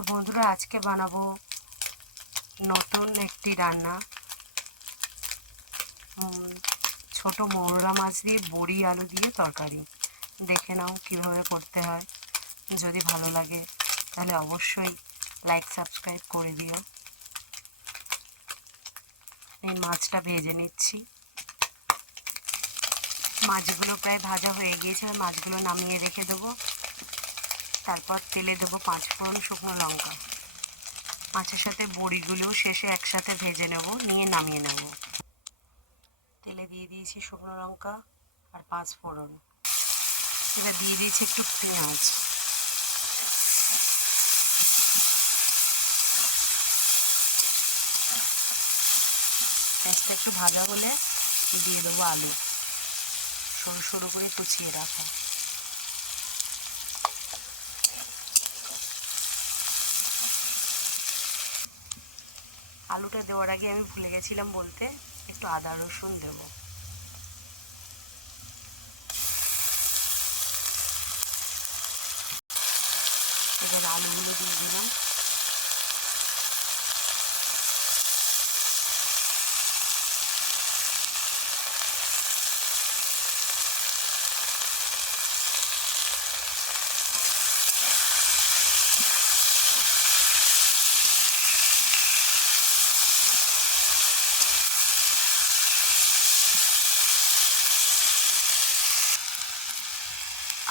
তো বন্ধুরা, আজকে বানাবো নতুন একটি রান্না, ছোট মৌরলা মাছ দিয়ে বড়ি আলু দিয়ে তরকারি। দেখে নাও কীভাবে করতে হয়। যদি ভালো লাগে তাহলে অবশ্যই লাইক সাবস্ক্রাইব করে দিও। এই মাছটা ভেজে নিচ্ছি। মাছগুলো প্রায় ভাজা হয়ে গিয়েছে, মাছগুলো নামিয়ে রেখে দেবো। তারপর তেলে দেবো 5 ফোড়ন, শুকনো লঙ্কা। মাছের সাথে বড়িগুলোও শেষে একসাথে ভেজে নেব, নিয়ে নামিয়ে নেব। তেলে দিয়ে দিয়েছি শুকনো লঙ্কা আর 5 ফোড়ন। এবার দিয়ে দিয়েছি একটু পেঁয়াজ। পেঁয়াজটা একটু ভাজা হলে দিয়ে দেবো আলু, সরু সরু করে কুচিয়ে রাখা। আলুটা দেওয়ার আগে আমি ভুলে গেছিলাম বলতে, একটু আদা রসুন দেবো। এবার আলুগুলো দিয়ে দিলাম।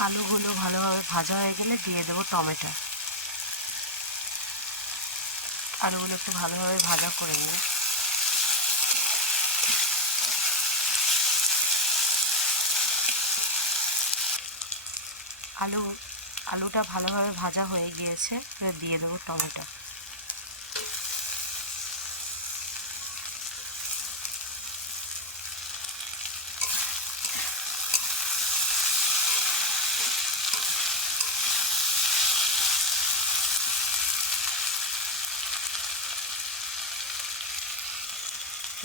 আলুগুলো ভালোভাবে ভাজা হয়ে গেলে দিয়ে দেবো টমেটো। আলুগুলো একটু ভালোভাবে ভাজা করে নিই। আলুটা ভালোভাবে ভাজা হয়ে গিয়েছে, এবার দিয়ে দেবো টমেটো।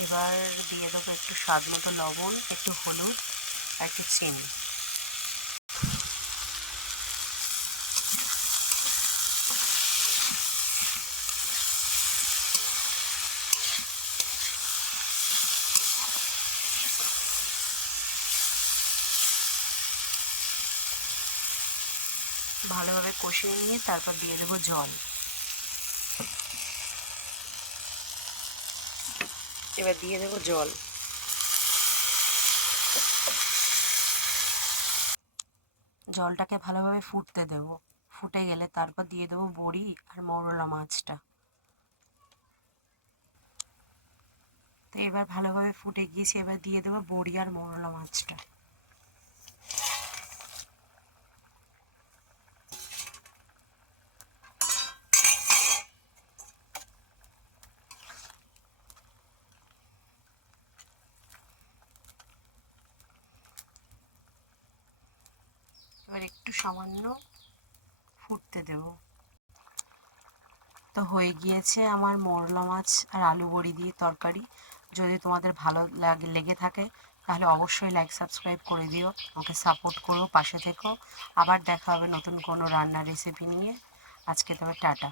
এবার দিয়ে দেবো একটু স্বাদ মতো লবণ, একটু হলুদ আর একটু চিনি। ভালোভাবে কষিয়ে নিয়ে তারপর দিয়ে দেবো জল। এবার দিয়ে দেবো জল। জলটাকে ভালোভাবে ফুটতে দেবো। ফুটে গেলে তারপর দিয়ে দেবো বড়ি আর মৌরলা মাছটা। তো এবার ভালোভাবে ফুটে গিয়েছে, এবার দিয়ে দেবো বড়ি আর মৌরলা মাছটা। এবার একটু সামান্য ফুটতে দেব। তো হয়ে গিয়েছে আমার মৌরলা মাছ আর আলু বড়ি দিয়ে তরকারি। যদি তোমাদের ভালো লেগে থাকে তাহলে অবশ্যই লাইক সাবস্ক্রাইব করে দিও, আমাকে সাপোর্ট করো, পাশে থেকো। আবার দেখা হবে নতুন কোনো রান্নার রেসিপি নিয়ে। আজকে তবে টাটা।